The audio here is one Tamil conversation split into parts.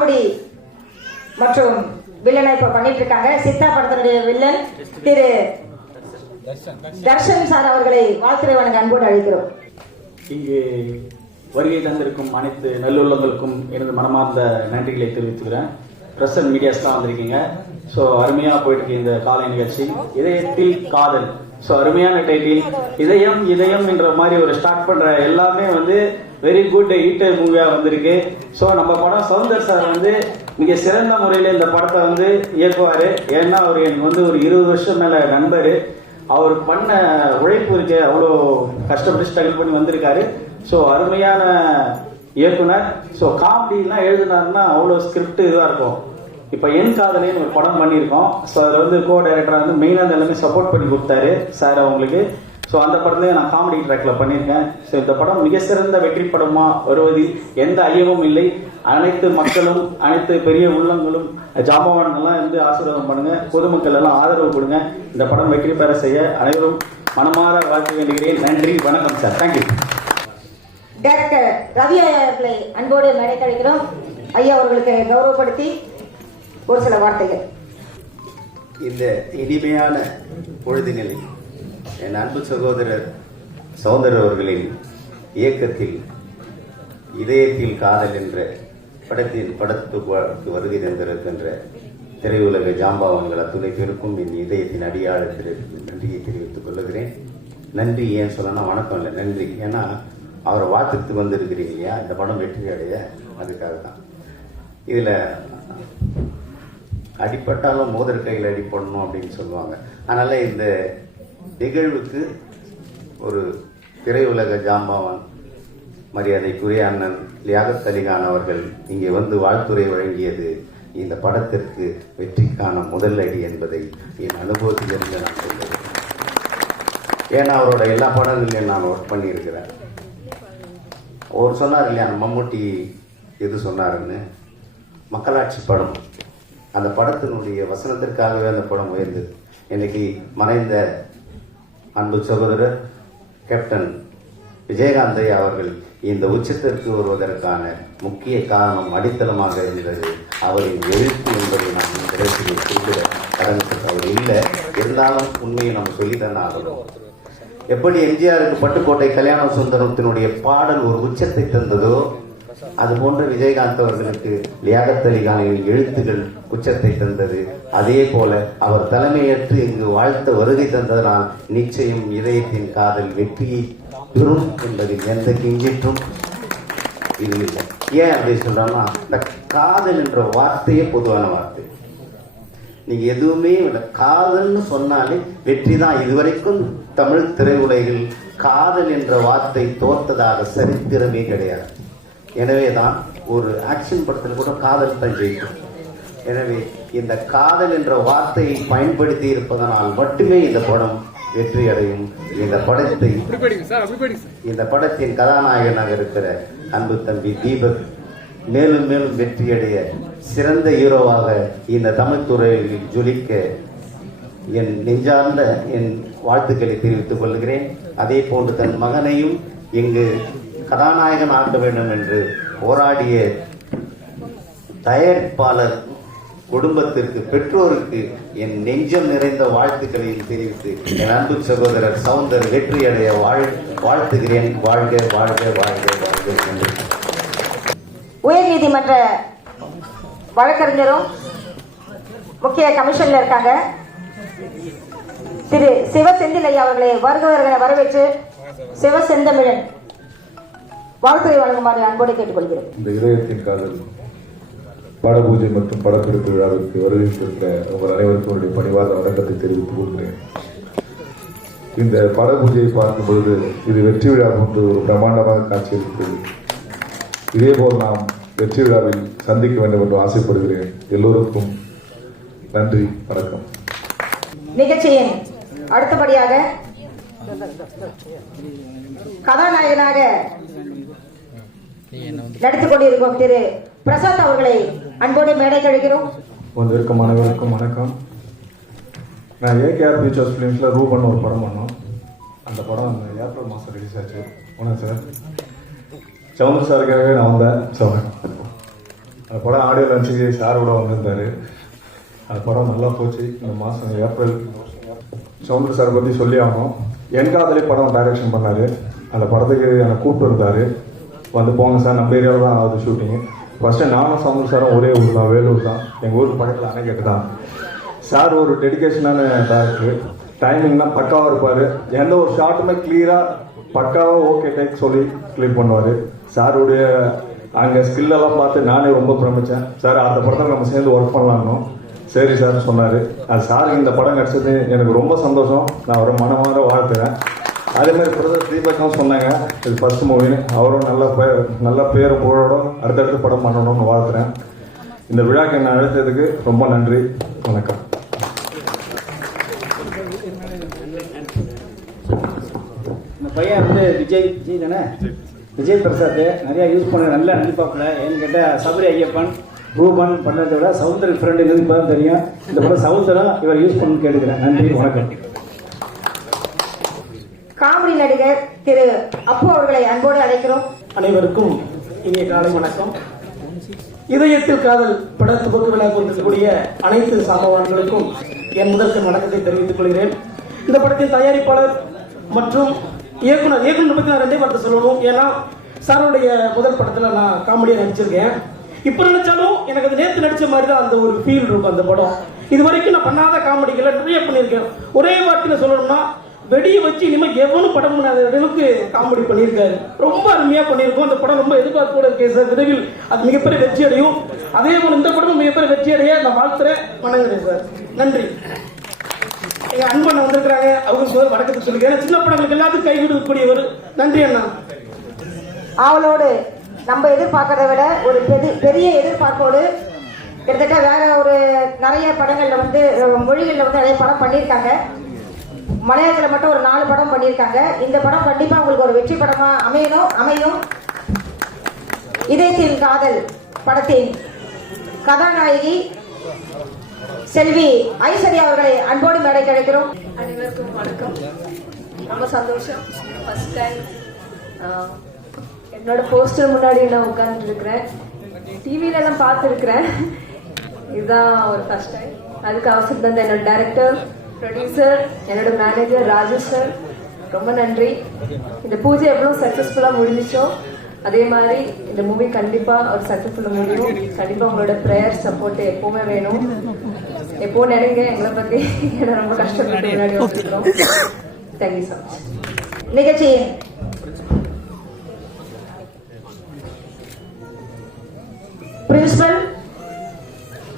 காமெடி மற்றும் வில்லனை இப்ப பண்ணிட்டு இருக்காங்க. சித்தா படத்தினுடைய வில்லன் திரு தர்ஷன் சார் அவர்களை வாழ்த்துறை வணங்க அன்போடு அழைக்கிறோம். இங்கு வருகை தந்திருக்கும் அனைத்து நல்லுள்ளங்களுக்கும் எனது மனமார்ந்த நன்றிகளை தெரிவித்துக்கிறேன். பிரஸ் அண்ட் மீடியாஸ்லாம் வந்திருக்கீங்க. ஸோ அருமையாக போயிட்டு இருக்கு இந்த காலை நிகழ்ச்சி. இதயத்தில் காதல். ஸோ அருமையான டைட்டில். இதயம் இதயம் என்ற மாதிரி ஒரு ஸ்டார்ட் பண்ற எல்லாமே வந்து வெரி குட் ஹிட் மூவியா வந்திருக்கு. ஸோ நம்ம படம் சௌந்தர் சார் வந்து மிக சிறந்த முறையில் இந்த படத்தை வந்து இயக்குவார். ஏன்னா அவர் எனக்கு வந்து ஒரு 20 வருஷம் மேல நண்பர். அவர் பண்ண உழைப்பு இருக்கு, அவ்வளோ கஷ்டப்பட்டு ஸ்ட்ரகிள் பண்ணி வந்திருக்காரு. ஸோ அருமையான இயக்குனர். ஸோ காமெடிலாம் எழுதினாருன்னா அவ்வளோ ஸ்கிரிப்ட் இதுவாக இருக்கும். இப்போ என் காதலின்னு ஒரு படம் பண்ணியிருக்கோம். ஸோ அதில் வந்து கோ டைரக்டராக வந்து மெயினாக எல்லாமே சப்போர்ட் பண்ணி கொடுத்தாரு சார் அவங்களுக்கு. ஸோ அந்த படத்துலேயே நான் காமெடி ட்ராக்ல பண்ணியிருக்கேன். ஸோ இந்த படம் மிக சிறந்த வெற்றி படமாக வருவதில் எந்த ஐயமும் இல்லை. அனைத்து மக்களும் அனைத்து பெரிய உள்ளங்களும் ஜாம்பவான்கள்லாம் வந்து ஆசீர்வாதம் பண்ணுங்க, பொதுமக்கள் எல்லாம் ஆதரவு கொடுங்க. இந்த படம் வெற்றி பெற செய்ய அனைவரும் மனமாற வாழ்த்து வேண்டுகிறேன். நன்றி, வணக்கம் சார். தேங்க்யூ. டைரக்டர் ரவி அவர்களை அன்போடு மேடைக்கு அழைக்கிறோம். ஐயா அவர்களுக்கு கௌரவப்படுத்தி ஒரு சில வார்த்தைகள். இந்த இனிமையான பொழுதினில் என் அன்பு சகோதரர் சௌந்தர் அவர்களின் இயக்கத்தில் இதயத்தில் காதல் என்ற படத்துக்கு வருகை தந்திருக்கின்ற திரையுலக ஜாம்பவான்கள் அத்துணை பேருக்கும் என் இதயத்தின் அடியாளத்திற்கு நன்றியை தெரிவித்துக் கொள்ளுகிறேன். நன்றி ஏன் சொல்லனா வணக்கம் இல்லை, நன்றி. ஏன்னா அவரை வாழ்த்துக்கு வந்திருக்கிறீங்க இல்லையா, இந்த படம் வெற்றி அடைய, அதுக்காக தான். இதில் அடிப்பட்டாலும் மோதிர கையில் அடிப்படணும் அப்படின்னு சொல்லுவாங்க. அதனால இந்த நிகழ்வுக்கு ஒரு திரையுலக ஜாம்பவான் மரியாதைக்குரிய அண்ணன் லியாகத் அலிகான் அவர்கள் இங்கே வந்து வாழ்த்துரை வழங்கியது இந்த படத்திற்கு வெற்றிக்கான முதல் அடி என்பதை என் அனுபவத்திலிருந்து நான் சொல்லுவேன். ஏன்னா அவரோட எல்லா படங்களையும் நான் ஒர்க் பண்ணியிருக்கிறேன். அவர் சொன்னார் இல்லையா, மம்முட்டி எது சொன்னாருன்னு, மக்களாட்சி படம், அந்த படத்தினுடைய வசனத்திற்காகவே அந்த படம் உயர்ந்தது. இன்னைக்கு மறைந்த அன்பு சகோதரர் கேப்டன் விஜயகாந்த் அவர்கள் இந்த உச்சத்திற்கு வருவதற்கான முக்கிய காரணம் அடித்தளமாக இருந்தது அவரின் எழுத்து என்பதை நாம் இந்த இடத்தில் குறிப்பிட கடமைப்பட்ட அவர் இல்லை. இருந்தாலும் உண்மையை நம்ம சொல்லித்தானே ஆகணும். எப்படி எம்ஜிஆருக்கு பட்டுக்கோட்டை கல்யாண சுந்தரத்தினுடைய பாடல் ஒரு உச்சத்தை தந்ததோ, அது போன்ற விஜயகாந்த் அவர்களுக்கு லியாகத் அலிகானின் எழுத்துகள் உச்சத்தை தந்தது. அதே போல அவர் தலைமையேற்று இங்கு வாழ்த்த வருகை தந்ததனால் நிச்சயம் இதயத்தின் காதல் வெற்றியை பெறும் என்பதில் எந்த கிஞ்சிற்றும் இது இல்லை. ஏன் அப்படி சொல்றோம்னா, இந்த காதல் என்ற வார்த்தையே பொதுவான வார்த்தை. நீங்க எதுவுமே காதல்னு சொன்னாலே வெற்றி தான். இதுவரைக்கும் தமிழ் திரையுலகில் காதல் என்ற வார்த்தை தோற்றதாக சரித்திரமே கிடையாது. எனவேதான் ஒரு ஆக்ஷன் படத்தில் கூட காதல் தான் ஜெயிக்கும். எனவே இந்த காதல் என்ற வார்த்தையை பயன்படுத்தி இருப்பதனால் மட்டுமே இந்த படம் வெற்றி அடையும். இந்த படத்தின் கதாநாயகனாக இருக்கிற அன்பு தம்பி தீபக் மேலும் மேலும் வெற்றியடைய சிறந்த ஹீரோவாக இந்த தமிழ் துறையில் ஜொலிக்க என் நெஞ்சார்ந்த என் வாழ்த்துக்களை தெரிவித்துக் கொள்கிறேன். அதே போன்று தன் மகனையும் இங்கு கதாநாயகன் ஆக்க வேண்டும் என்று போராடிய தயாரிப்பாளர் குடும்பத்திற்கு, பெற்றோருக்கு என் நெஞ்சம் நிறைந்த வாழ்த்துக்களையும் தெரிவித்து என் அன்பு சகோதரர் சௌந்தர் வெற்றி அடைய வாழ்த்துகிறேன். வாழ்க வாழ்க வாழ்க வாழ்க. உயர் நீதிமன்ற வழக்கறிஞரும் முக்கிய கமிஷன்ல இருக்காங்க திரு சிவசெந்தில் ஐயா அவர்களை வருகிறவர்களை வரவேற்று சிவசெந்தமிழன் வாழ்த்துறை வழங்குமாறு அன்போடு கேட்டுக்கொள்கிறேன். இந்த இதயத்தின் காதல் படபூஜை மற்றும் படப்பிடிப்பு விழாவிற்கு வருகின்ற உங்கள் அனைவருக்கும் என்னுடைய பணிவாத வணக்கத்தை தெரிவித்துக் கொள்கிறேன். இந்த படபூஜையை பார்க்கும் பொழுது இது வெற்றி விழா போன்று ஒரு பிரம்மாண்டமாக காட்சியளிக்கிறது. இதேபோல் நாம் வெற்றி விழாவில் சந்திக்க வேண்டும் என்று ஆசைப்படுகிறேன். எல்லோருக்கும் நன்றி, வணக்கம். நிகழ்ச்சியின் அடுத்தபடியாக கதாநாயகனாக நடித்துக் கொண்டிருக்கும் திரு பிரசாத் அவர்களை அன்போடு மேடை கழிக்கிறோம். வந்திருக்கும் அனைவருக்கும் வணக்கம். நான் ஏகேஆர் பிக்சர்ஸ் ஃபிலிம்ஸில் ரூபன் ஒரு படம் பண்ணோம். அந்த படம் ஏப்ரல் மாதம் ரிலீஸ் ஆச்சு. ஒன்றும் சார் சவுந்தர் சாருக்காகவே நான் வந்தேன். அந்த படம் ஆடியோ லான்ச்சுக்கு சாரோட வந்திருந்தாரு. அந்த படம் நல்லா போச்சு. இந்த மாதம் ஏப்ரல் சவுந்தர் சார் பற்றி சொல்லி ஆகணும். என் காதலி படம் டைரக்ஷன் பண்ணார். அந்த படத்துக்கு என்னை கூப்பிட்டு இருந்தார். வந்து போங்க சார், நம்ம ஏரியாவில் தான் ஆகுது ஷூட்டிங்கு. ஃபஸ்ட்டு நானும் சவுந்தர் சாரும் ஒரே ஊர் தான், வேலூர் தான். எங்கள் ஊருக்கு பக்கத்தில் அணைக்கட்டு தான். சார் ஒரு டெடிக்கேஷனான டேரக்டர். டைமிங்லாம் பக்காவாக இருப்பார். எந்த ஒரு ஷார்ட்டுமே கிளியராக பக்காவாக ஓகே டேக் சொல்லி கிளியர் பண்ணுவார். சாருடைய அங்கே ஸ்கில்லெல்லாம் பார்த்து நானே ரொம்ப பிரமித்தேன். சார் அந்த படத்தில் நம்ம சேர்ந்து ஒர்க் பண்ணலாம்னு. சரி சார் சொன்னார். அது சாருக்கு இந்த படம் கிடச்சது எனக்கு ரொம்ப சந்தோஷம். நான் அவரை மனமாற வாழ்த்துறேன். அதேமாதிரி பிரதர் தீபக்கும் சொன்னாங்க, இது ஃபர்ஸ்ட் மூவின்னு. அவரும் நல்ல பேர் புகழோட அடுத்தடுத்து படம் பண்ணணும்னு வாழ்த்துறேன். இந்த விழாக்கு என்னை அழைத்ததுக்கு ரொம்ப நன்றி. வணக்கம். இந்த பையன் வந்து விஜய் தானே, விஜய் பிரசாத் நிறையா யூஸ் பண்ண நல்லா நடிப்பாப்புல. ஏன்னு கேட்டால் சபரி ஐயப்பன் ரூபன் பண்ணதை விட சவுந்தர் ஃப்ரெண்டு இப்போ தான் தெரியும். இந்த படம் சவுந்தரம் இவர் யூஸ் பண்ணு கேட்டுக்கிறேன். நன்றி, வணக்கம். காமெடி நடிகர் திரு அப்பு அவர்களை அன்போடு அழைக்கிறோம். அனைவருக்கும் இனிய காலை வணக்கம். இதயத்தில் காதல் பட துவக்க விழா கொண்டிருக்கக்கூடிய அனைத்து சாமவான்களுக்கும் என் முதற்கண் வணக்கத்தை தெரிவித்துக் கொள்கிறேன். இந்த படத்தின் தயாரிப்பாளர் மற்றும் இயக்குனர் பற்றி நான் 2 வார்த்தை சொல்லணும். ஏன்னா சாருடைய முதல் படத்தில் நான் காமெடியாக நடிச்சிருக்கேன். இப்போ நினைச்சாலும் எனக்கு அது நேற்று நடிச்ச மாதிரி தான் அந்த ஒரு ஃபீல் இருக்கும். அந்த படம் இது வரைக்கும் நான் பண்ணாத காமெடிகளை நிறைய பண்ணியிருக்கேன். ஒரே வார்த்தையில் சொல்லணும்னா வெடியை வச்சு இனிமேல் எவனும் படம் பண்ணாத அளவுக்கு காமெடி பண்ணியிருக்காரு. ரொம்ப அருமையாக பண்ணியிருக்கோம். அந்த படம் ரொம்ப எதிர்பார்ப்போட இருக்கு சார். விரைவில் அது மிகப்பெரிய வெற்றி அடையும். அதே போல இந்த படமும் மிகப்பெரிய வெற்றி அடைய நான் வாழ்த்துறேன், வணங்குறேன் சார். நன்றி. எங்க அன்பண்ண வந்திருக்கிறாங்க, அவங்க வணக்கத்தை சொல்லுங்க. ஏன்னா சின்ன படங்களுக்கு எல்லாத்துக்கும் கை கொடுக்கக்கூடியவர். நன்றி அண்ணா. அவளோடு நம்ம எதிர்பார்க்கறத விட ஒரு பெரிய எதிர்பார்ப்போடு கிட்டத்தட்ட வேற ஒரு நிறைய படங்கள்ல வந்து மொழிகள்ல வந்து நிறைய படம் பண்ணியிருக்காங்க. மலையாளத்தில் மட்டும் ஒரு 4 படம் பண்ணியிருக்காங்க. இந்த படம் கண்டிப்பா உங்களுக்கு ஒரு வெற்றி படமா அமையும். இதயத்தின் காதல் படத்தின் கதாநாயகி செல்வி ஐஸ்வர்யா அவர்களை அன்போடு மேடை கிடைக்கிறோம். அனைவருக்கும் வணக்கம். ரொம்ப சந்தோஷம். ஃபர்ஸ்ட் டைம் என்னோட போஸ்டர் முன்னாடி நான் உட்கார்ந்து இருக்கிறேன். டிவில எல்லாம் பார்த்துருக்கிறேன். இதுதான் ஒரு ஃபர்ஸ்ட் டைம். அதுக்கு அவசரம் தந்த என்னோட டைரக்டர், ப்ரொடியூசர், என்னோட மேனேஜர் ராஜேஷ் சார், ரொம்ப நன்றி. இந்த பூஜை எவ்வளோ சக்ஸஸ்ஃபுல்லாக முடிஞ்சிச்சோ அதே மாதிரி இந்த மூவி கண்டிப்பாக ஒரு சக்ஸஸ்ஃபுல்லாக முடியும். கண்டிப்பாக உங்களோட ப்ரேயர் சப்போர்ட் எப்போவுமே வேணும். எப்போ நினைங்க எங்களை பற்றி. ஏன்னா ரொம்ப கஷ்டப்பட்டு முன்னாடி வந்துருக்கோம். Thank you so much. நிகழ்ச்சியின் பிரின்சிபல்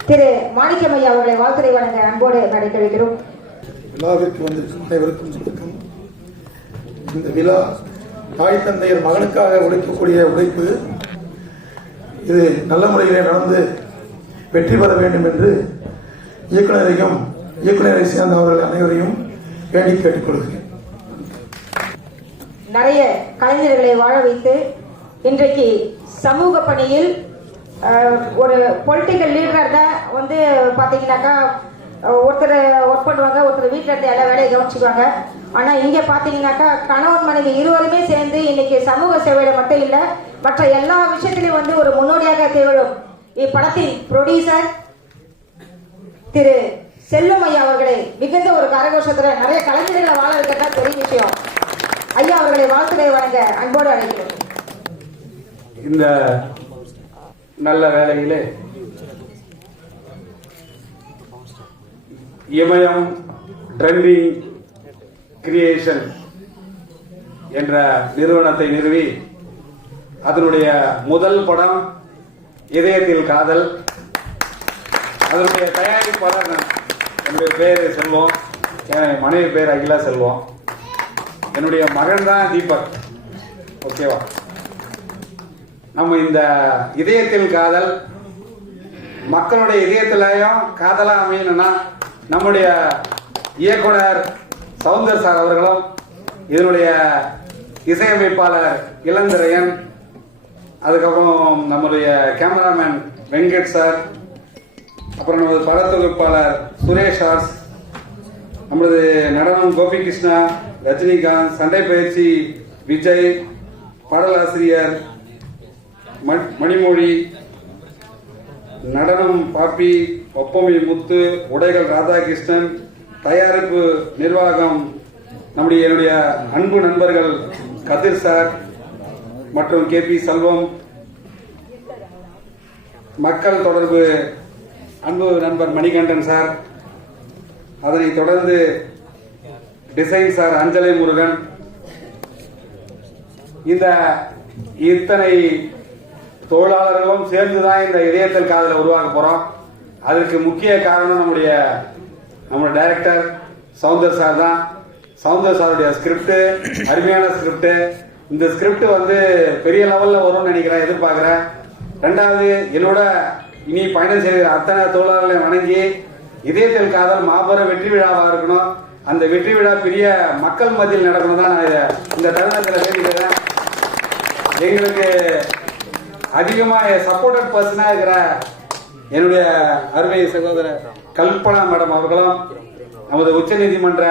திரு மாணிக்கமையா அவர்களை வாழ்த்துறை வழங்க அன்போடு மேடை கிடைக்கிறோம். விழாவிற்கு வந்திருக்கும் அனைவருக்கும் வணக்கம். இந்த விழா தாய் தந்தையர் மகனுக்காக உழைக்கக்கூடிய உழைப்பு. இது நல்ல முறையிலே நடந்து வெற்றி பெற வேண்டும் என்று இயக்குநரை சேர்ந்த அவர்கள் அனைவரையும் வேண்டி கேட்டுக்கொள்கிறேன். நிறைய கலைஞர்களை வாழ வைத்து இன்றைக்கு சமூக பணியில் ஒரு பொலிட்டிக்கல் லீடராக தான் வந்து பார்த்தீங்கன்னாக்கா ஒருத்தர் ஒர்க் பண்ணுவாங்க, ஒருத்தர் வீட்டில் இருந்து எல்லா வேலையை கவனிச்சுக்குவாங்க. ஆனால் இங்கே பார்த்தீங்கன்னாக்கா கணவன் மனைவி இருவருமே சேர்ந்து இன்னைக்கு சமூக சேவையில மட்டும் இல்லை மற்ற எல்லா விஷயத்திலையும் வந்து ஒரு முன்னோடியாக திகழும் இப்படத்தின் ப்ரொடியூசர் திரு செல்வம் ஐயா அவர்களை மிகுந்த ஒரு கரகோஷத்துல நிறைய கலைஞர்களை வாழ இருக்கிறதா பெரிய விஷயம். ஐயா அவர்களை வாழ்த்துறை வழங்க அன்போடு அழைக்கிறோம். இந்த நல்ல வேளையிலே இமயம் ட்ரெண்டிங் கிரியேஷன் என்ற நிறுவனத்தை நிறுவி அதனுடைய முதல் படம் இதயத்தில் காதல், அதனுடைய தயாரிப்பாளர் என்னுடைய பேர் செல்வம், என் மனைவி பேர் அகிலா செல்வம், என்னுடைய மகன் தான் தீபக். ஓகேவா? நம்ம இந்த இதயத்தில் காதல் மக்களுடைய இதயத்திலையும் காதலா அமையணும்னா நம்முடைய இயக்குனர் சவுந்தர் சார் அவர்களும் இதனுடைய இசையமைப்பாளர் இளந்திரையன், அதுக்கப்புறம் நம்முடைய கேமராமேன் வெங்கட் சார், அப்புறம் நமது படத்தொகுப்பாளர் சுரேஷ் ஆர்ஸ், நமது நடனம் கோபிகிருஷ்ணா, ரஜினிகாந்த், சண்டை பயிற்சி விஜய், பாடலாசிரியர் மணிமொழி, நடனம் பாப்பி, ஒப்பமை முத்து, உடைகள் ராதாகிருஷ்ணன், தயாரிப்பு நிர்வாகம் என்னுடைய அன்பு நண்பர்கள் கதிர் சார் மற்றும் KP செல்வம், மக்கள் தொடர்பு அன்பு நண்பர் மணிகண்டன் சார், அதனைத் தொடர்ந்து டிசைன் சார் அஞ்சலை முருகன். இந்த இத்தனை தொழிலாளர்களும் சேர்ந்துதான் இந்த இதயத்தில் காதலை உருவாக்க போறோம். அதற்கு முக்கிய காரணம் நம்முடைய டைரக்டர் சௌந்தர் சார் தான். சௌந்தர் சாருடைய ஸ்கிரிப்ட் அருமையான ஸ்கிரிப்ட். இந்த ஸ்கிரிப்ட் பெரிய லெவல்ல வரும்னு நினைக்கிறேன், எதிர்பார்க்கிறேன். ரெண்டாவது, என்னோட இனி பயணம் செய்கிற அத்தனை தொழிலாளர்களை வணங்கி இதயத்தில் காதல் மாபெரும் வெற்றி விழாவாக இருக்கணும். அந்த வெற்றி விழா பெரிய மக்கள் மத்தியில் நடக்கணும் தான் நான் இந்த தருணத்தில் வேண்டிக்கிறேன். எங்களுக்கு அதிகமாக சப்போர்ட்டட் பர்சனா இருக்கிற என்னுடைய அருமை சகோதரர் கல்பனா மேடம் அவர்களும், நமது உச்ச நீதிமன்ற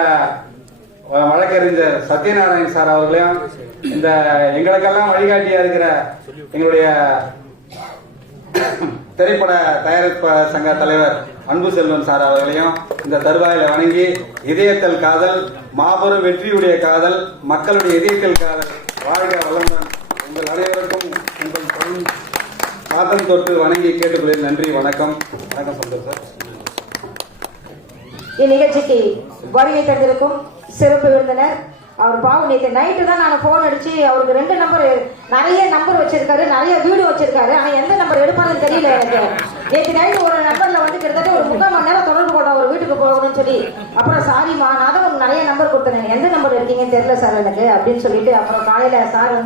வழக்கறிஞர் சத்யநாராயண் சார் அவர்களையும், இந்த எங்களுக்கெல்லாம் வழிகாட்டியா இருக்கிற எங்களுடைய திரைப்பட தயாரிப்பு சங்க தலைவர் அன்பு செல்வன் சார் அவர்களையும் இந்த தருவாயில வணங்கி, இதயத்தில் காதல் மாபெரும் வெற்றியுடைய காதல், மக்களுடைய இதயத்தில் காதல் வாழ்க வளமுடன். உங்கள் அனைவருக்கும் உங்கள் பாதம் தொட்டு வணங்கி கேட்டுக்கொள்கிறேன். நன்றி, வணக்கம். வணக்கம் சந்தோஷ் சார். இந்நிகழ்ச்சிக்கு வருகை தந்திருக்கும் சிறப்பு விருந்தினர் அவர் பாவு. நேற்று நைட்டு தான் நான் போன் அடிச்சு அவருக்கு 2 நம்பர், நிறைய நம்பர் வச்சிருக்காரு, நிறைய வீடு வச்சிருக்காரு. ஆனா எந்த நம்பர் எடுப்பாருன்னு தெரியல எனக்கு. நேற்று நைட்டு ஒரு நம்பர்ல கிட்டத்தட்ட ஒரு 3/4 மணி நேரம் தொடர்பு கொண்டா ஒரு வீட்டுக்கு போகணும்னு சொல்லி. அப்புறம் சாரிமா, நான் தான் நிறைய நம்பர் கொடுத்தேன், எந்த நம்பர் எடுத்தீங்கன்னு தெரியல சார் எனக்கு அப்படின்னு சொல்லிட்டு, அப்புறம் காலையில சார்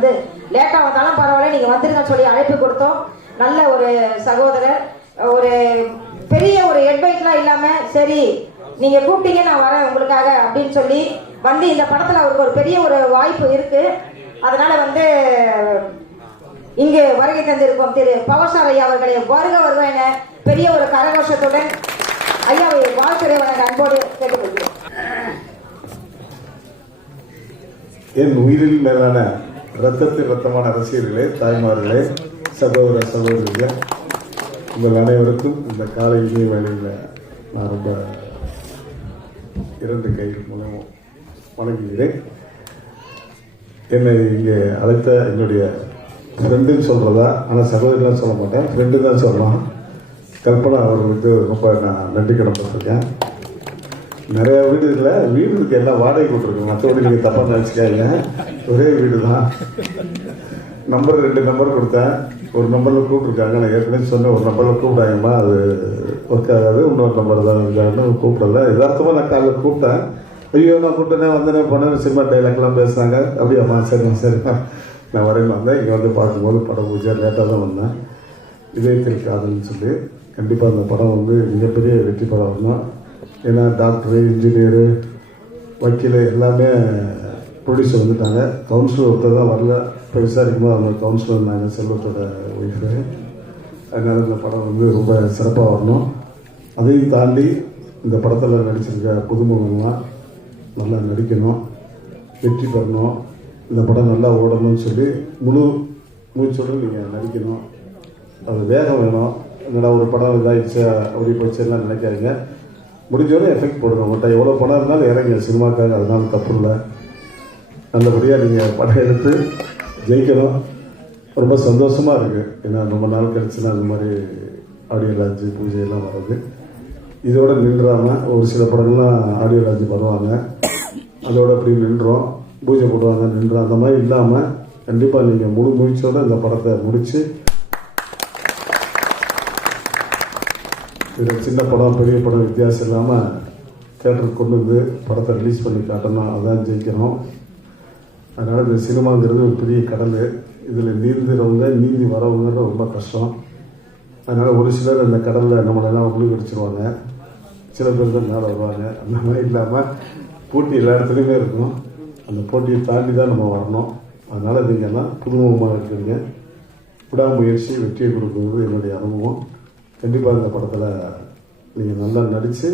லேட்டா வந்தாலும் பரவாயில்ல நீங்க வந்துருங்கன்னு சொல்லி அழைப்பு கொடுத்தோம். நல்ல ஒரு சகோதரர், ஒரு பெரிய ஒரு ஹெட்வைட்லாம் இல்லாம, சரி நீங்க கூப்பிட்டீங்க நான் வரேன் உங்களுக்காக அப்படின்னு சொல்லி இந்த படத்துல அவருக்கு ஒரு பெரிய ஒரு வாய்ப்பு இருக்கு. அதனால இங்கு வருகை தந்திருக்கும் திரு பவர்ஸ்டார் ஐயா அவர்களை வருக என பெரிய ஒரு கரகோஷத்துடன் ஐயாவை வாழ்த்துறை வழங்க அன்போடு கேட்டுக்கொள்கிறோம். என் உயிரில் மேலான ரத்தத்தில் ரத்தமான ரசிகர்களே, தாய்மார்களே, சகோதர சகோதரிகளே, உங்கள் அனைவருக்கும் இந்த காலை இனிய வேளையில் நான் ரொம்ப 2 கைகள் மூலம் வணங்குகிறேன். என்னை இங்கே அழைத்த என்னுடைய ஃப்ரெண்டுன்னு சொல்கிறதா, ஆனால் சகோதரிலாம் சொல்ல மாட்டேன், ஃப்ரெண்டு தான் சொல்லலாம். கல்பனா அவர்களுக்கு ரொம்ப நான் நன்றி கடன்பட்டிருக்கேன். நிறையா வீடு இல்லை, வீடுக்கு எல்லாம் வாடகை கொடுத்துருக்கோம், மற்றபடி நீங்கள் தப்பாக நினச்சிக்காங்க. ஒரே வீடு தான். 2 நம்பர் கொடுத்தேன். ஒரு நம்பரில் கூப்பிட்ருக்காங்க. நான் ஏற்கனவே சொன்னேன், ஒரு நம்பரில் கூப்பிடாங்கம்மா அது ஒர்க் ஆகாது, இன்னொரு நம்பர் தான் இருக்காருன்னு கூப்பிடல. யதார்த்தமாக நான் காலையில் கூப்பிட்டேன். ஐயோ நான் கூப்பிட்டேனே வந்தேனே போனேன், சினிமா டைலாக்லாம் பேசுனாங்க. அப்படியாம்மா சரிம்மா நான் வரேன்னு வந்தேன். இங்கே பார்க்கும்போது படம் பூஜை லேட்டாக தான் வந்தேன். இதயத்தில் காதல்னு சொல்லி கண்டிப்பாக அந்த படம் மிகப்பெரிய வெற்றி படம் வரணும். ஏன்னா டாக்டரு, இன்ஜினியரு, வக்கீல் எல்லாமே ப்ரொடியூசர் வந்துட்டாங்க. கவுன்சிலர் ஒருத்தர் தான் வரல. இப்போ விசாரிக்கும்போது அவங்க கவுன்சிலர் இருந்தாங்க, செல்வத்தோட ஒய்ஃபு. அதனால் இந்த படம் ரொம்ப சிறப்பாக வரணும். அதையும் தாண்டி இந்த படத்தில் நடிச்சிருக்க புதுமுகங்கள்லாம் நல்லா நடிக்கணும், வெற்றி பெறணும், இந்த படம் நல்லா ஓடணும்னு சொல்லி முழு மூச்சோடு நீங்கள் நடிக்கணும். அது வேகம் வேணும். என்னடா ஒரு படம் இதாகிடுச்சு அப்படி போச்சுலாம் நினைக்காதீங்க. முடிஞ்சோடனே எஃபெக்ட் போடுங்க. உங்கள்கிட்ட எவ்வளோ படம் இருந்தாலும் இறங்க சினிமாக்காக, அதனால தப்பு இல்லை. நல்லபடியாக நீங்கள் படம் எடுத்து ஜெயிக்கணும். ரொம்ப சந்தோஷமாக இருக்குது. ஏன்னா ரொம்ப நாள் கழிச்சுன்னா அந்த மாதிரி ஆடியோ லான்ச்சு பூஜையெல்லாம் வர்றது. இதோட நின்றாமல் ஒரு சில படங்கள்லாம் ஆடியோ லான்ச்சு பண்ணுவாங்க, அதோட அப்படி நின்றோம், பூஜை போடுவாங்க, நின்றோம். அந்த மாதிரி இல்லாமல் கண்டிப்பாக நீங்கள் முழு முயற்சியோடு இந்த படத்தை முடித்து, இதில் சின்ன படம் பெரிய படம் வித்தியாசம் இல்லாமல் தேட்டருக்கு கொண்டு வந்து படத்தை ரிலீஸ் பண்ணி காட்டணும். அதான் ஜெயிக்கணும். அதனால் இந்த சினிமாங்கிறது ஒரு பெரிய கடல். இதில் நீந்துறவங்க நீந்தி வரவங்க ரொம்ப கஷ்டம். அதனால் ஒரு சிலர் அந்த கடலில் நம்மளெல்லாம் உழுகடிச்சிருவாங்க, சில பேர் தான் மேலே வருவாங்க. அந்த மாதிரி இல்லாமல் போட்டி எல்லா இடத்துலையுமே இருக்கும். அந்த போட்டியை தாண்டி தான் நம்ம வரணும். அதனால் நீங்கள்லாம் புதுமுகமாக இருக்கிறீங்க. விடாமுயற்சி வெற்றியை கொடுக்குறது என்னுடைய அனுபவம். கண்டிப்பாக இந்த படத்தில் நீங்கள் நல்லா நடித்து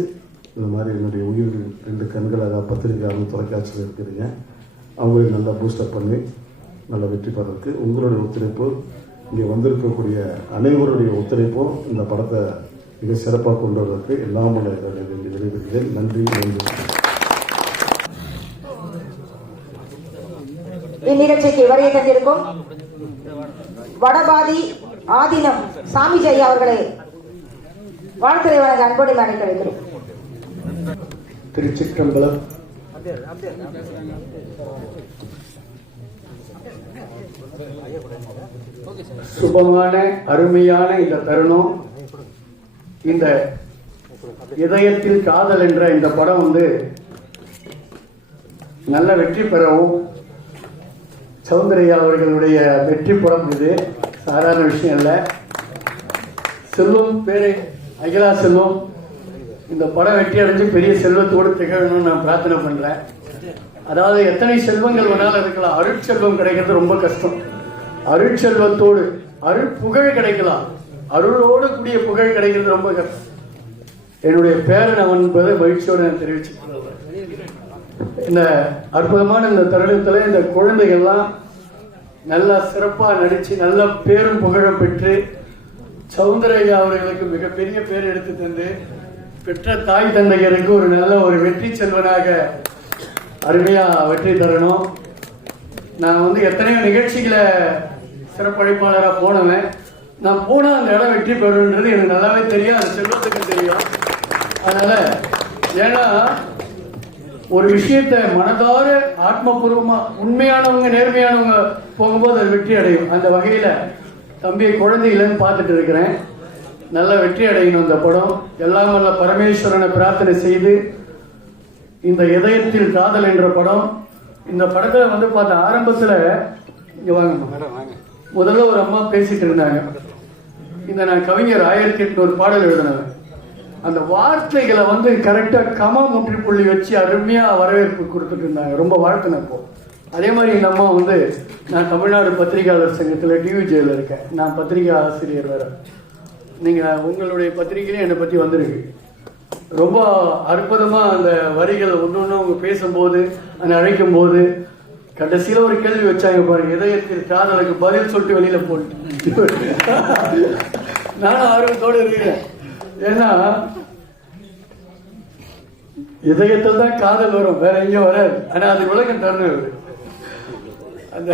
இந்த மாதிரி என்னுடைய உயிர் 2 கண்களாக பத்திரிகையாளர் தொலைக்காட்சியில் இருக்கிறீங்க. அவங்களையும் நல்லா பூஸ்டப் பண்ணி நல்லா வெற்றி பெறதுக்கு உங்களுடைய ஒத்துழைப்பு இங்கே வந்திருக்கக்கூடிய அனைவருடைய ஒத்துழைப்பும் இந்த படத்தை மிக சிறப்பாக கொண்டு வருவதற்கு எல்லாம் விரைவில் நன்றி. இந்நிகழ்ச்சிக்கு வருகை தந்திருக்கும் வடபாதி ஆதீனம் சாமிஜி ஐயா அவர்களை வாழ்த்துறை வழங்க அன்போடு அழைக்க வைக்கிறேன். திருச்சிற்றம்பலம். சுபமான அருமையான இந்த தருணம், இந்த இதயத்தில் காதல் என்ற இந்த படம் நல்ல வெற்றி பெறவும், சௌந்தர்யா அவர்களுடைய வெற்றி படம் இது சாதாரண விஷயம் இல்லை. செல்வம் பேரு அகிலா செல்வம் இந்த படம் வெற்றி அடைஞ்சு பெரிய செல்வத்தோடு திகழணும்னு நான் பிரார்த்தனை பண்றேன். அதாவது எத்தனை செல்வங்கள் வேணாலும் இருக்கலாம், அருட்செல்வம் கிடைக்கிறது ரொம்ப கஷ்டம். அருட்செல்வத்தோடு அருள் புகழ் கிடைக்கலாம், அருளோடு கூடிய புகழ் கிடைக்கிறது ரொம்ப கஷ்டம். என்னுடைய பேரன் அவன் என்பதை மகிழ்ச்சியோடு நான் தெரிவிச்சுக்கிறேன். இந்த அற்புதமான இந்த தருணத்தில் இந்த குழந்தைகள்லாம் நல்லா சிறப்பாக நடிச்சு நல்ல பேரும் புகழும் பெற்று சௌந்தர்யா அவர்களுக்கு மிகப்பெரிய பேர் எடுத்து தந்து பெற்ற தாய் தந்தையருக்கு ஒரு நல்ல ஒரு வெற்றி செல்வனாக அருமையா வெற்றி தரணும். நான் எத்தனையோ நிகழ்ச்சிகளை சிறப்பழைப்பாளராக போனவன். நான் போனால் அந்த இடம் வெற்றி பெறுன்றது எனக்கு நல்லாவே தெரியும், அது செல்வத்துக்கு தெரியும். அதனால ஏன்னா ஒரு விஷயத்தை மனதார ஆத்மபூர்வமா உண்மையானவங்க நேர்மையானவங்க போகும்போது அது வெற்றி அடையும். அந்த வகையில தம்பியை குழந்தையிலன்னு பார்த்துட்டு இருக்கிறேன். நல்ல வெற்றி அடையணும் இந்த படம். எல்லாம் வல்ல பரமேஸ்வரனை பிரார்த்தனை செய்து இந்த இதயத்தில் காதல் என்ற படம், இந்த படத்துல பார்த்த ஆரம்பத்துல இங்க வாங்க, முதல்ல ஒரு அம்மா பேசிட்டு இருந்தாங்க. இந்த நான் கவிஞர் 1800 பாடல் எழுதினேன். அந்த வார்த்தைகளை கரெக்டா கமா முற்றுப்புள்ளி வச்சு அருமையா வரவேற்பு கொடுத்துட்டு இருந்தாங்க. ரொம்ப வாழ்த்தினப்போ. அதே மாதிரி இந்த அம்மா நான் தமிழ்நாடு பத்திரிகையாளர் சங்கத்தில் டிவிஜேல இருக்கேன். நான் பத்திரிகை ஆசிரியர் வேற. நீங்க உங்களுடைய பத்திரிகையிலே என்னை பத்தி வந்திருக்கு. ரொம்ப அற்புதமா அந்த வரிகள் ஒன்னொன்னு அவங்க பேசும்போது அந்த அழைக்கும் போது கடைசியில ஒரு கேள்வி வச்சாங்க பாருங்க, இதயத்தில் காதலுக்கு பதில் சொல்லிட்டு வெளியில போட்டு நானும் ஆர்வத்தோடு இருக்கிறேன். ஏன்னா இதயத்தில் தான் காதல் வரும், வேற எங்கேயும் வராது. ஆனா அது விளக்கம் தரணும். அந்த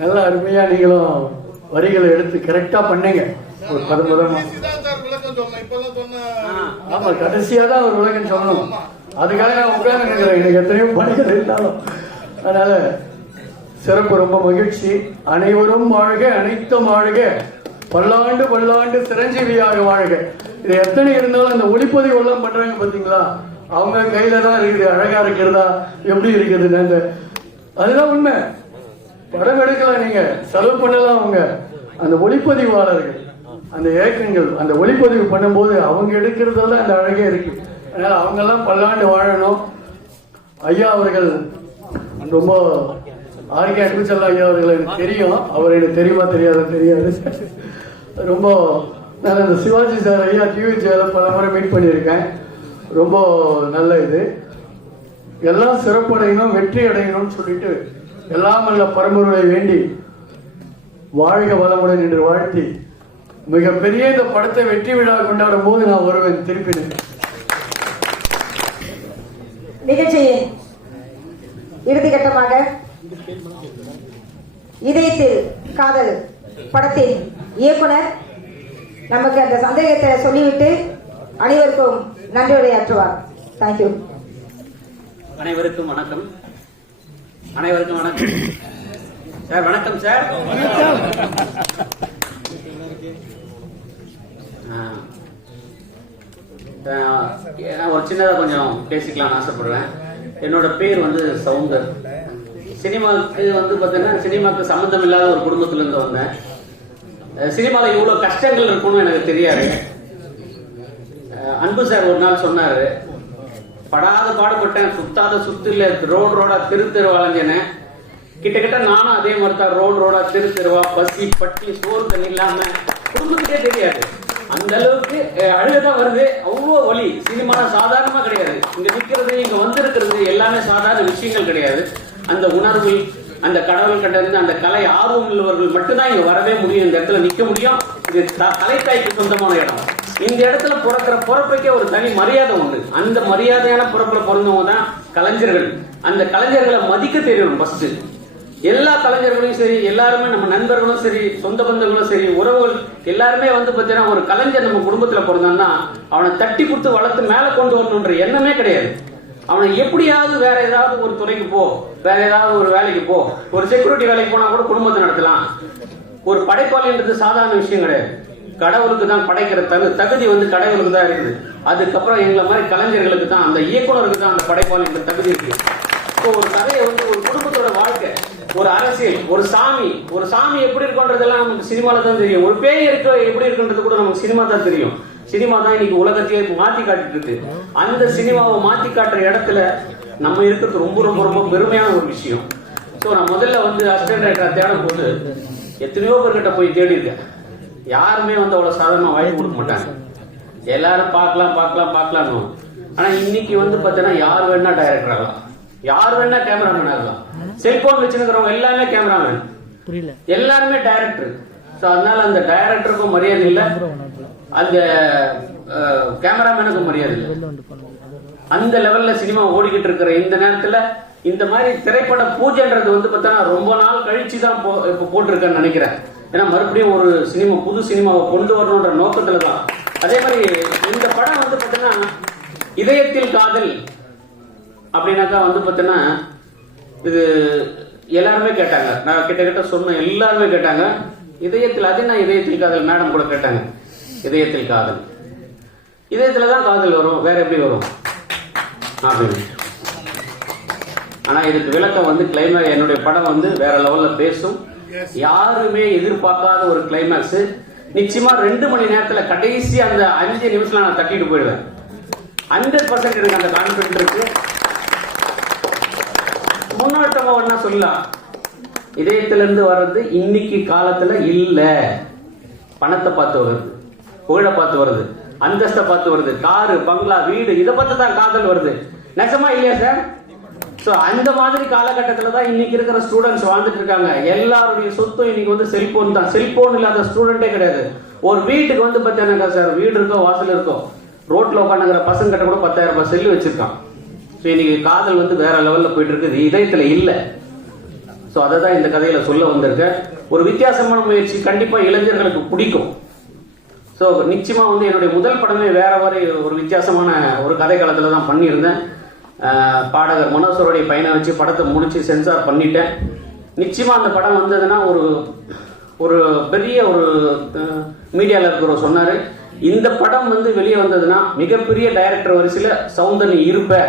நல்ல அருமையா நீங்களும் வரிகளை எடுத்து கரெக்டா பண்ணீங்க. ஒரு பதமா ஆமா, கடைசியா தான் ஒரு விளக்கம் சொல்லணும். அதுக்காக நான் உட்கார்ந்து நினைக்கிறேன். எனக்கு எத்தனையோ பணிகள் இருந்தாலும். அதனால சிறப்பு, ரொம்ப மகிழ்ச்சி. அனைவரும் வாழ்க, அனைத்தும் வாழ்க, பல்லாண்டு பல்லாண்டு சிரஞ்சீவியாக வாழ்க. இது எத்தனை இருந்தாலும் அந்த ஒளிப்பதிவு எல்லாம் பண்றாங்க பாத்தீங்களா, அவங்க கையில தான் இருக்குது. அழகா இருக்கிறதா எப்படி இருக்குது, அதுதான் உண்மை. படம் எடுக்கலாம், நீங்க செலவு பண்ணலாம். அவங்க அந்த ஒளிப்பதிவாளர்கள், அந்த இயக்கங்கள் அந்த ஒளிப்பதிவு பண்ணும்போது அவங்க எடுக்கிறதால அந்த அழகே இருக்கு. அதனால அவங்க எல்லாம் பல்லாண்டு வாழணும். ஐயா அவர்கள் ரொம்ப ஆர்கே அன்புச்செல்ல ஐயா அவர்கள் எனக்கு தெரியும். அவர் எனக்கு தெரியுமா தெரியாது. ரொம்ப நான் அந்த சிவாஜி சார் ஐயா டிவிஜேல பல முறை மீட் பண்ணியிருக்கேன். ரொம்ப நல்ல இது. எல்லாம் சிறப்படையணும், வெற்றி அடையணும்னு சொல்லிட்டு எல்லாம் நல்ல பரம்பொருளை வேண்டி வாழ்க வளமுடன் என்று வாழ்த்தி மிகப்பெரிய இந்த படத்தை வெற்றி விழா கொண்டாடும் போது நான் வருவேன் திருப்பி. நிகழ்ச்சியின் இறுதிக்கட்டமாக இதயத்தில் காதல் படத்தின் இயக்குனர் நமக்கு அந்த சந்தேகத்தை சொல்லிவிட்டு அனைவருக்கும் நன்றி உரையாற்றுவார். தேங்க்யூ. அனைவருக்கும் வணக்கம். அனைவருக்கும் வணக்கம் சார். வணக்கம் சார். ஒரு சின்னதாக கொஞ்சம் பேசிக்கலாம்னு ஆசைப்படுறேன். என்னோட பேர் சவுந்தர். சினிமாவுக்கு பார்த்தீங்கன்னா சினிமாவுக்கு சம்மந்தம் இல்லாத ஒரு குடும்பத்திலேருந்து வந்தேன். சினிமாவில் இவ்வளோ கஷ்டங்கள் இருக்குன்னு எனக்கு தெரியாது. அன்பு சார் ஒரு நாள் சொன்னார், படாத பாடுபட்டேன், சுத்தாத சுத்தில ரோடா தெரு வளைஞ்சேன்னு. கிட்டத்தட்ட நானும் அதே மாதிரி தான் ரோடா தெருவா பசி பட்டி சோறு தண்ணி இல்லாம குடும்பத்துக்கே தெரியாது. அந்த அளவுக்கு அழுகதான் வருது. அவ்வளோ வலி. சினிமா சாதாரணமா கிடையாது. இங்க நிக்கிறது, இங்க வந்திருக்கிறது எல்லாமே சாதாரண விஷயங்கள் கிடையாது. அந்த உணர்வு அந்த கடவுள் கிட்ட இருந்து அந்த கலை ஆர்வம் உள்ளவர்கள் மட்டும்தான் இங்க வரவே முடியும், இந்த இடத்துல நிக்க முடியும். இது கலைத்தாய்க்கு சொந்தமான இடம். இந்த இடத்துல பிறக்கிற பிறப்புக்கே ஒரு தனி மரியாதை உண்டு. அந்த மரியாதையான பிறப்புல பிறந்தவங்க தான் கலைஞர்கள். அந்த கலைஞர்களை மதிக்க தெரியணும் ஃபர்ஸ்ட். எல்லா கலைஞர்களும் சரி, எல்லாருமே நம்ம நண்பர்களும் சரி, சொந்த பந்தங்களும் சரி, உறவுகள் எல்லாருமே வந்து பார்த்தீங்கன்னா ஒரு கலைஞர் நம்ம குடும்பத்துல பிறந்தான்னா அவனை தட்டி கொடுத்து வளர்த்து மேல கொண்டு வரணுன்ற எண்ணமே கிடையாது. அவனை எப்படியாவது வேற ஏதாவது ஒரு துறைக்கு போ, வேற ஏதாவது ஒரு வேலைக்கு போ, ஒரு செக்யூரிட்டி வேலைக்கு போனா கூட குடும்பத்தை நடத்தலாம். ஒரு படைப்பாளின்றது சாதாரண விஷயம் கிடையாது. கடவுளுக்கு தான் படைக்கிற தகுதி வந்து கடவுளுக்கு தான் இருக்குது. அதுக்கப்புறம் எங்களை மாதிரி கலைஞர்களுக்கு தான், அந்த இயக்குனருக்கு தான் அந்த படைப்பாளின்ற தகுதி இருக்கு. இப்போ ஒரு கதையை வந்து ஒரு குடும்பத்தோட வாழ்க்கை, ஒரு அரசியல், ஒரு சாமி எப்படி இருக்குன்றதெல்லாம் நமக்கு சினிமால தான் தெரியும். ஒரு பேய் இருக்க எப்படி இருக்குன்றது கூட நமக்கு சினிமா தான் தெரியும். சினிமா தான் இன்னைக்கு உலகத்தையே மாத்தி காட்டிட்டு இருக்கு. அந்த சினிமாவை மாத்தி காட்டுற இடத்துல நம்ம இருக்கிறது ரொம்ப ரொம்ப ரொம்ப பெருமையான ஒரு விஷயம். ஸோ நான் முதல்ல வந்து அசிஸ்டன்ட் டைரக்டரா தேடும் போது எத்தனையோ பேர்கிட்ட போய் தேடி இருக்கேன். யாருமே வந்து அவ்வளவு சாதாரண வாய்ப்பு கொடுக்க மாட்டாங்க. எல்லாரும் பார்க்கலாம். ஆனா இன்னைக்கு வந்து பாத்தீங்கன்னா யார் வேணா டைரக்டர் ஆகலாம், யார் வேணா கேமராமேன் ஆகலாம். செல்போன் வச்சிருக்கிறவங்க எல்லாமே கேமராமேன், எல்லாருமே டைரக்டர். ஸோ அதனால அந்த டைரக்டருக்கும் மரியாதை இல்லை, அந்த கேமராமேனுக்கும் மரியாதை இல்லை. அந்த லெவல்ல சினிமா ஓடிக்கிட்டு இருக்கிற இந்த நேரத்துல இந்த மாதிரி திரைப்பட பூஜைன்றது வந்து பார்த்தா ரொம்ப நாள் கழிச்சு தான் இப்போ போட்டிருக்கேன்னு நினைக்கிறேன். ஏன்னா மறுபடியும் ஒரு புது சினிமாவை கொண்டு வரணுன்ற நோக்கத்துல தான். அதே மாதிரி இந்த படம் வந்து பார்த்தீங்கன்னா இதயத்தில் காதல் அப்படின்னாக்கா வந்து பார்த்தீங்கன்னா இது எல்லாருமே கேட்டாங்க. நான் கிட்ட சொன்ன எல்லாருமே கேட்டாங்க இதயத்தில். அது என்ன இதயத்தில் காதல்? மேடம் கூட கேட்டாங்க. இதயத்தில் காதல், இதயத்துல தான் காதல் வரும், வேற எப்படி வரும் அப்படின்னு. ஆனா இதுக்கு விளக்கம் வந்து கிளைமேக்ஸ். என்னுடைய படம் வந்து வேற லெவல்ல பேசும். யாருமே எதிர்பார்க்காத ஒரு கிளைமேக்ஸ். நிச்சயமா 2 மணி நேரத்துல கடைசி அந்த 5 நிமிஷம் நான் தட்டிட்டு போயிடுவேன். 100% எனக்கு அந்த கான்பிடன்ட் இருக்கு. முன்னோட்டமா ஒன்னா சொல்லலாம், இதயத்துல இருந்து வர்றது இன்னைக்கு காலத்துல இல்ல. பணத்தை பார்த்து வருது, புகழை பார்த்து வருது, அந்தஸ்தை பார்த்து வருது, காரு பங்களா வீடு இதை பார்த்து தான் காதல் வருது. நிஜமா இல்லையா சார்? சோ அந்த மாதிரி காலகட்டத்துல தான் இன்னைக்கு இருக்கிற ஸ்டூடெண்ட்ஸ் வாழ்ந்துட்டு இருக்காங்க. எல்லாருடைய சொத்தும் இன்னைக்கு வந்து செல்போன் தான். செல்போன் இல்லாத ஸ்டூடெண்டே கிடையாது. ஒரு வீட்டுக்கு வந்து பார்த்தீங்கன்னா சார், வீடு இருக்கோ வாசல் இருக்கோ, ரோட்ல உட்காந்துங்கிற பசங்க கிட்ட கூட 10,000 ரூபாய் செல்லு வச்சிருக்கான். ஸோ இன்னைக்கு காதல் வந்து வேற லெவல்ல போயிட்டு இருக்குது, இதயத்துல இல்ல. ஸோ அதை தான் இந்த கதையில சொல்ல வந்திருக்கேன். ஒரு வித்தியாசமான முயற்சி, கண்டிப்பா இளைஞர்களுக்கு பிடிக்கும். ஸோ நிச்சயமா வந்து என்னுடைய முதல் படமே வேற ஒரு வித்தியாசமான ஒரு கதை காலத்துல தான் பண்ணியிருந்தேன். பாடகர் மனோசருடைய பையனை வச்சு படத்தை முடிச்சு சென்சார் பண்ணிட்டேன். நிச்சயமா அந்த படம் வந்ததுன்னா ஒரு பெரிய ஒரு மீடியாவில் இருக்கிறவர் சொன்னாரு, இந்த படம் வந்து வெளியே வந்ததுன்னா மிகப்பெரிய டைரக்டர் வரிசையில சௌந்தர்யா இருப்ப,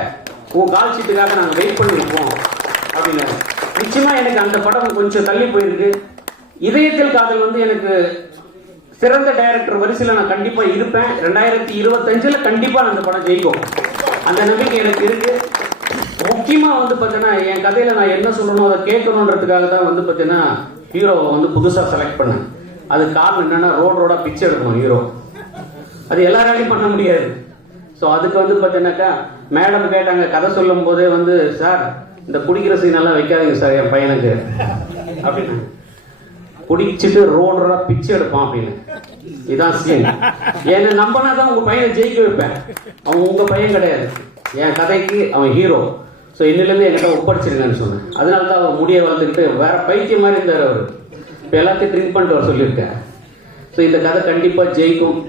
உன் கால் சீட்டுக்காக நாங்கள் வெயிட் பண்ணிருப்போம் அப்படின்னு. நிச்சயமா எனக்கு அந்த படம் கொஞ்சம் தள்ளி போயிருக்கு. இதயத்தில் காதல் வந்து எனக்கு சிறந்த டைரக்டர் வரிசையில நான் கண்டிப்பா இருப்பேன். 2025 கண்டிப்பா அந்த படம் ஜெயிக்கும், அந்த நம்பிக்கை எனக்கு இருக்கு. முக்கியமா வந்து பாத்தீங்கன்னா என் கதையில நான் என்ன சொல்லணும் அதை கேட்கணுன்றதுக்காக தான் வந்து பாத்தீங்கன்னா ஹீரோவை வந்து புதுசா செலக்ட் பண்ணேன். அது காரணம் என்னன்னா ரோடா பிச்சை எடுக்கணும் ஹீரோ. அது எல்லாராலையும் பண்ண முடியாது. ஸோ அதுக்கு வந்து பாத்தீங்கன்னாக்கா மேடம் கேட்டாங்க கதை சொல்லும் போதே வந்து, சார் இந்த குடிக்கிற சீன் எல்லாம் வைக்காதீங்க சார் என் பையனுக்கு அப்படின்னு. குடிச்சிட்டு ரோடா பிச்சை எடுப்பான் அப்படின்னு. இதான் சீன். என்ன நம்பினா தான் உங்க பையனை ஜெயிக்க வைப்பேன். அவன் உங்க பையன் கிடையாது, என் கதைக்கு அவன் ஹீரோ. ஸோ இன்னிலேருந்து என்கிட்ட ஒப்படைச்சிருங்கன்னு சொன்னேன். அதனால தான் அவர் முடிய வளர்த்துக்கிட்டு வேற பைத்தியம் மாதிரி இருந்தார் அவர். இப்போ எல்லாத்தையும் ட்ரிங்க் பண்ணிட்டு வர சொல்லியிருக்கேன். ஸோ இந்த கதை கண்டிப்பா ஜெயிக்கும்.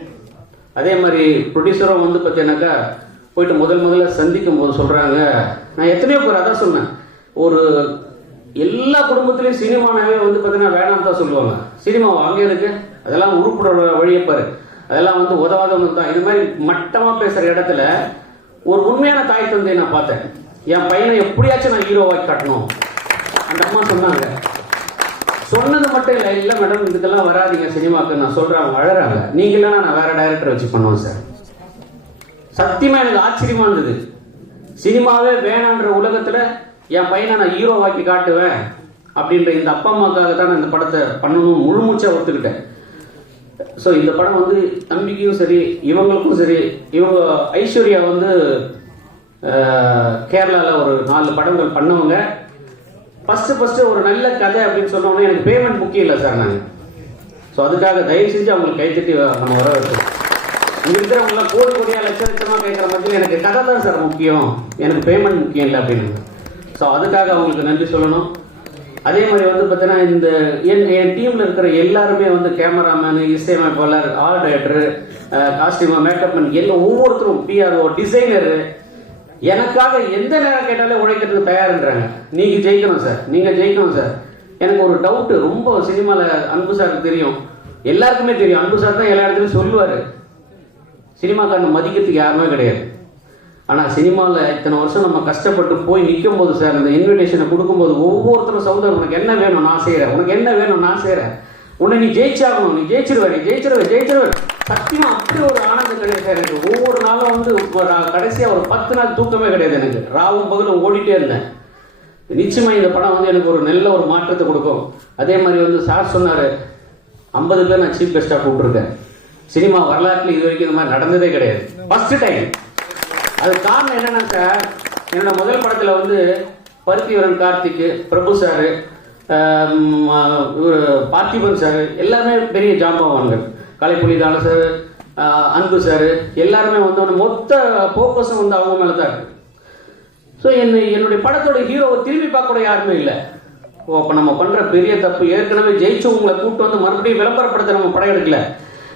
அதே மாதிரி ப்ரொடியூசரும் வந்து பார்த்தீங்கன்னாக்கா போயிட்டு முதல்ல சந்திக்கும் போது சொல்றாங்க, நான் எத்தனையோ பேர் அதான் சொன்னேன், ஒரு எல்லா குடும்பத்திலையும் சினிமானாவே வந்து பார்த்தீங்கன்னா வேணாம் தான் சொல்லுவாங்க. சினிமா அங்கே இருக்கு, அதெல்லாம் உருப்புட வழியப்பாரு, அதெல்லாம் வந்து உதவாதவங்க தான். இது மாதிரி மட்டமா பேசுற இடத்துல ஒரு உண்மையான தாய் தந்தையை நான் பார்த்தேன். என் பையனை எப்படியாச்சும் நான் ஹீரோவாக்கி காட்டணும் அந்த அம்மா சொன்னாங்க. சொன்னது மட்டும் இல்லை மேடம் இதுக்கெல்லாம் வராதிங்க சினிமாக்கு நான் சொல்றேன். அவங்க அழறாங்க. நீங்க இல்லைன்னா நான் வேற டைரக்டர் வச்சு பண்ணுவேன் சார். சத்தியமா எனக்கு ஆச்சரியமா இருந்தது. சினிமாவே வேணான்ற உலகத்துல என் பையனை நான் ஹீரோவாக்கி காட்டுவேன் அப்படின்ற இந்த அப்பா அம்மாக்காக தான் நான் இந்த படத்தை பண்ணணும் முழுமூச்சா ஒத்துக்கிட்டேன். ஸோ இந்த படம் வந்து தம்பிக்கும் சரி இவங்களுக்கும் சரி, இவங்க ஐஸ்வர்யா வந்து கேரளாவில் ஒரு 4 படங்கள் பண்ணவங்க. ஃபர்ஸ்ட் ஒரு நல்ல கதை அப்படின்னு சொன்னோன்னே எனக்கு பேமெண்ட் முக்கியம் இல்லை சார் நாங்கள். ஸோ அதுக்காக தயவு செஞ்சு அவங்களுக்கு கைத்தட்டி நம்ம வர வைக்கணும். இங்கே இருக்கிறவங்கள கோடி கோடியாக லட்சமாக கேட்குற மாதிரி எனக்கு கதை தான் சார் முக்கியம், எனக்கு பேமெண்ட் முக்கியம் இல்லை அப்படின்னு. ஸோ அதுக்காக அவங்களுக்கு நன்றி சொல்லணும். அதே மாதிரி வந்து பார்த்தீங்கன்னா இந்த என் டீமில் இருக்கிற எல்லாருமே வந்து கேமராமேனு, இசையமைப்பாளர், art director, costumer, makeup man எல்லாம் ஒவ்வொருத்தரும், பிஆர்ஓ, டிசைனரு எனக்காக எந்த நேரம் கேட்டாலே உழைக்கிறதுக்கு தயாருன்றாங்க. நீங்கள் ஜெயிக்கணும் சார், நீங்கள் ஜெயிக்கணும் சார். எனக்கு ஒரு டவுட்டு, ரொம்ப சினிமாவில் அன்பு சாருக்கு தெரியும், எல்லாருக்குமே தெரியும், அன்பு சார் தான் எல்லா இடத்துலையும் சொல்லுவார், சினிமாக்காரனை மதிக்கிறதுக்கு யாருமே கிடையாது. ஆனால் சினிமாவில் இத்தனை வருஷம் நம்ம கஷ்டப்பட்டு போய் நிற்கும் போது சார், அந்த இன்விடேஷனை கொடுக்கும்போது ஒவ்வொருத்தரும் சௌதர் உனக்கு என்ன வேணும் நான் செய்கிறேன், உனக்கு என்ன வேணும் நான் செய்கிறேன், உன்னை நீ ஜெயிச்சாகணும், நீ ஜெயிச்சிருவேன், நீ ஜெயிச்சிருவேன் சத்தியமாக அப்படி ஒரு ஆனந்தம் கிடையாது சார் எனக்கு. ஒவ்வொரு நாளும் வந்து கடைசியாக ஒரு 10 நாள் தூக்கமே கிடையாது எனக்கு, ராவும் பகலும் ஓடிட்டே இருந்தேன். நிச்சயமாக இந்த படம் வந்து எனக்கு ஒரு நல்ல ஒரு மாற்றத்தை கொடுக்கும். அதே மாதிரி வந்து சார் சொன்னார், 50 பேர் நான் சீஃப் கெஸ்டாக கூப்பிட்டுருக்கேன். சினிமா வரலாற்றில் இது வரைக்கும் இந்த மாதிரி நடந்ததே கிடையாது, ஃபர்ஸ்ட் டைம். அது காரணம் என்னன்னா சார், என்னோட முதல் படத்தில் வந்து பருத்திவரன் கார்த்திக், பிரபு சார், பார்த்திபன் சார் எல்லாருமே பெரிய ஜாம்பவான்கள், கலைப்புலிதான சார், அன்பு சார் எல்லாருமே வந்து மொத்த ஃபோக்கஸும் வந்து அவங்க மேலே தான் இருக்கு. ஸோ என்னுடைய படத்தோட ஹீரோவை திரும்பி பார்க்க கூட யாருமே இல்லை. ஓ, அப்போ நம்ம பண்ணுற பெரிய தப்பு, ஏற்கனவே ஜெயிச்சவங்களை கூப்பிட்டு வந்து மறுபடியும் விளம்பரப்படுத்த நம்ம படம் எடுக்கல.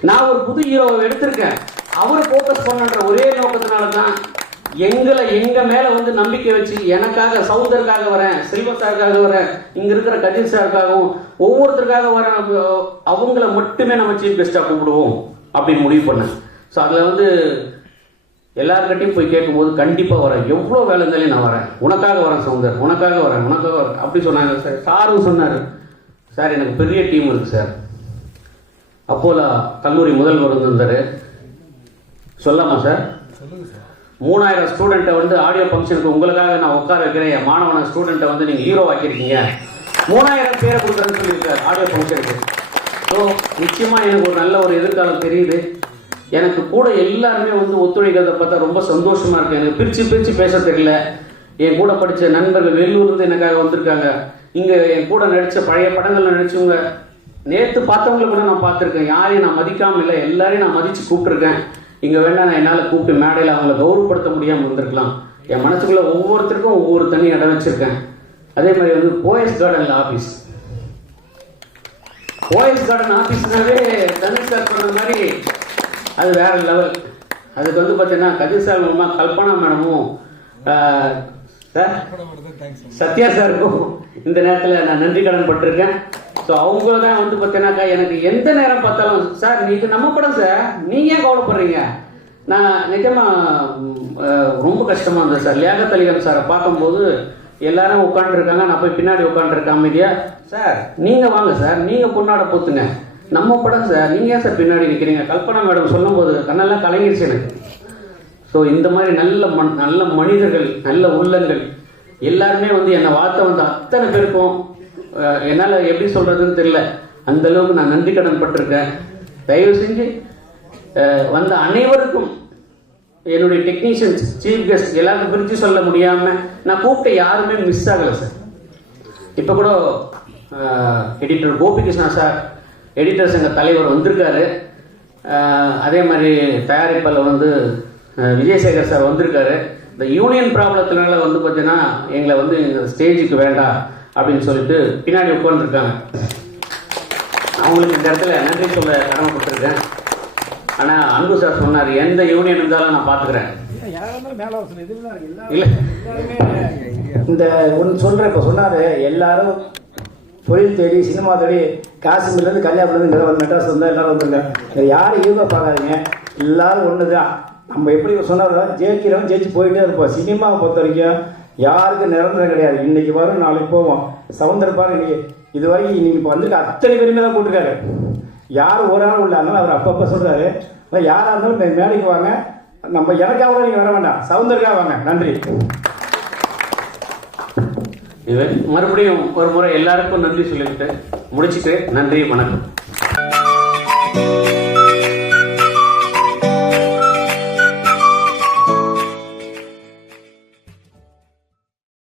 நான் ஒரு புது ஹீரோவை எடுத்திருக்கேன், அவர் ஃபோக்கஸ் பண்ணுற ஒரே நோக்கத்தினால தான் எங்க மேல வந்து நம்பிக்கை வச்சு எனக்காக, சௌந்தருக்காக வரேன், செல்வத்தாருக்காக வரேன், இங்க இருக்கிற கதிர் சாருக்காகவும் ஒவ்வொருத்தருக்காக வர, அவங்கள மட்டுமே நம்ம சீஃப் கெஸ்டா கூப்பிடுவோம் அப்படின்னு முடிவு பண்ணேன். ஸோ அதில் வந்து எல்லாருக்கிட்டையும் போய் கேட்கும்போது கண்டிப்பாக வரேன், எவ்வளோ வேலை இருந்தாலும் நான் வரேன், உனக்காக வரேன் சௌந்தர், உனக்காக வரேன் அப்படி சொன்னாங்க சார். சாரும் சொன்னார், சார் எனக்கு பெரிய டீம் இருக்கு சார். அப்போலா கல்லூரி முதல்வர் வந்திருந்தாரு, சொல்லாமா சார்? 3000 ஸ்டூடெண்ட்டை வந்து ஆடியோ ஃபங்க்ஷனுக்கு உங்களுக்காக நான் உட்கார வைக்கிறேன், என் மாணவன ஸ்டூடெண்ட்டை வந்து நீங்கள் ஹீரோ ஆக்கியிருக்கீங்க, 3000 பேரை கொடுக்குறேன்னு சொல்லியிருக்காரு ஆடியோ ஃபங்க்ஷனுக்கு. ஸோ நிச்சயமாக எனக்கு ஒரு நல்ல ஒரு எதிர்காலம் தெரியுது. எனக்கு கூட எல்லாருமே வந்து ஒத்துழைக்கிறத பார்த்தா ரொம்ப சந்தோஷமாக இருக்குது. எனக்கு பிரித்து பேச தெரியல. என் கூட படித்த நண்பர்கள் வெள்ளூர்லேருந்து எனக்காக வந்திருக்காங்க. இங்கே என் கூட நடித்த பழைய படங்களில் நடித்தவங்க, நேற்று பார்த்தவங்களை கூட நான் பார்த்துருக்கேன். யாரையும் நான் மதிக்காமல் இல்லை, எல்லாரையும் நான் மதித்து கூப்பிட்டுருக்கேன். இங்கே வேணா நான் என்னால் கூப்பிட்டு மேடையில் அவங்கள கௌரவப்படுத்த முடியாமல் இருந்திருக்கலாம். என் மனசுக்குள்ளே ஒவ்வொருத்தருக்கும் ஒவ்வொரு தனி இடம் வச்சுருக்கேன். அதே மாதிரி வந்து Poes garden office, Poes garden ஆஃபீஸ்னாவே தனுஷ் சார் பண்ண மாதிரி அது வேற லெவல். அதுக்கு வந்து பார்த்தீங்கன்னா கதிர் சார் மூலமாக கல்பனா மேடமும் சார் சத்யா சாருக்கும் இந்த நேரத்தில் நான் நன்றி கடன் பட்டிருக்கேன். ஸோ அவங்க தான் வந்து பார்த்தீங்கன்னாக்கா எனக்கு எந்த நேரம் பார்த்தாலும், சார் இது நம்ம படம் சார், நீங்கள் ஏன் கவலைப்படுறீங்க? நான் நிஜமாக ரொம்ப கஷ்டமாக இருந்தது சார். லியாகத் அலி கான் சாரை பார்க்கும்போது எல்லாரும் உட்காந்துருக்காங்க, நான் போய் பின்னாடி உட்காந்துருக்கேன் அமைதியா. சார் நீங்கள் வாங்க சார், நீங்கள் பொண்ணாட போத்துங்க, நம்ம படம் சார், நீங்கள் ஏன் சார் பின்னாடி நிற்கிறீங்க? கல்பனா மேடம் சொல்லும்போது கண்ணெல்லாம் கலங்கிடுச்சு எனக்கு. ஸோ இந்த மாதிரி நல்ல மனிதர்கள், நல்ல உள்ளங்கள் எல்லாருமே வந்து என்னை வாழ்த்த வந்த அத்தனை பேருக்கும் என்னால் எப்படி சொல்கிறதுன்னு தெரியல, அந்த அளவுக்கு நான் நன்றி கடன் பட்டிருக்கேன். தயவு செஞ்சு வந்த அனைவருக்கும், என்னுடைய டெக்னீஷியன்ஸ், சீஃப் கெஸ்ட் எல்லாருக்கும் பிரித்து சொல்ல முடியாமல் நான் கூப்பிட்ட யாருமே மிஸ் ஆகலை சார். இப்போ கூட எடிட்டர் கோபிகிருஷ்ணா சார், எடிட்டர் சங்க தலைவர் வந்திருக்காரு. அதே மாதிரி தயாரிப்பாளர் வந்து விஜயசேகர் சார் வந்திருக்காரு. இந்த யூனியன் ப்ராப்ளத்தினால வந்து பார்த்தீங்கன்னா எங்களை வந்து இந்த ஸ்டேஜுக்கு வேண்டாம் அப்படின்னு சொல்லிட்டு பின்னாடி உட்காந்துருக்காங்க. அவங்களுக்கு இந்த இடத்துல நன்றி சொல்ல கடமைப்பட்டிருக்கேன். ஆனால் அன்பு சார் சொன்னார், எந்த யூனியன் இருந்தாலும் நான் பார்த்துக்கிறேன். இல்லை இந்த ஒன்று சொல்கிறேன், இப்போ சொன்னார் எல்லாரும் தொழில் தேடி, சினிமா தேடி, காஷ்மீர்லேருந்து கன்னியாகுமரிலேருந்து வந்து மெட்ராஸ் வந்தால் எல்லாரும் வந்துருக்காங்க. யாரும் ஈகோ பார்க்காதீங்க, எல்லாரும் ஒன்று தான். நம்ம எப்படி சொன்னாலும் ஜெயிக்கிறவங்க ஜெயிச்சு போயிட்டே இருப்போம். சினிமாவை பொறுத்த வரைக்கும் யாருக்கும் நிரந்தரம் கிடையாது. இன்னைக்கு வரும், நாளைக்கு போவோம். சவுந்தரப்பாரு இன்னைக்கு இது வரைக்கும் இன்னைக்கு இப்போ வந்துட்டு அத்தனை பேருமே தான் போட்டிருக்காரு. யாரும் ஒரு ஆள் உள்ளாங்க, அவர் அப்பப்போ சொல்கிறாரு, யாராக இருந்தாலும் மேடைக்கு வாங்க, நம்ம எனக்காக நீங்கள் வர வேண்டாம், சவுந்தருக்காக வாங்க. நன்றி. மறுபடியும் ஒரு முறை எல்லாருக்கும் நன்றி சொல்லிவிட்டு முடிச்சுட்டு, நன்றி, வணக்கம்.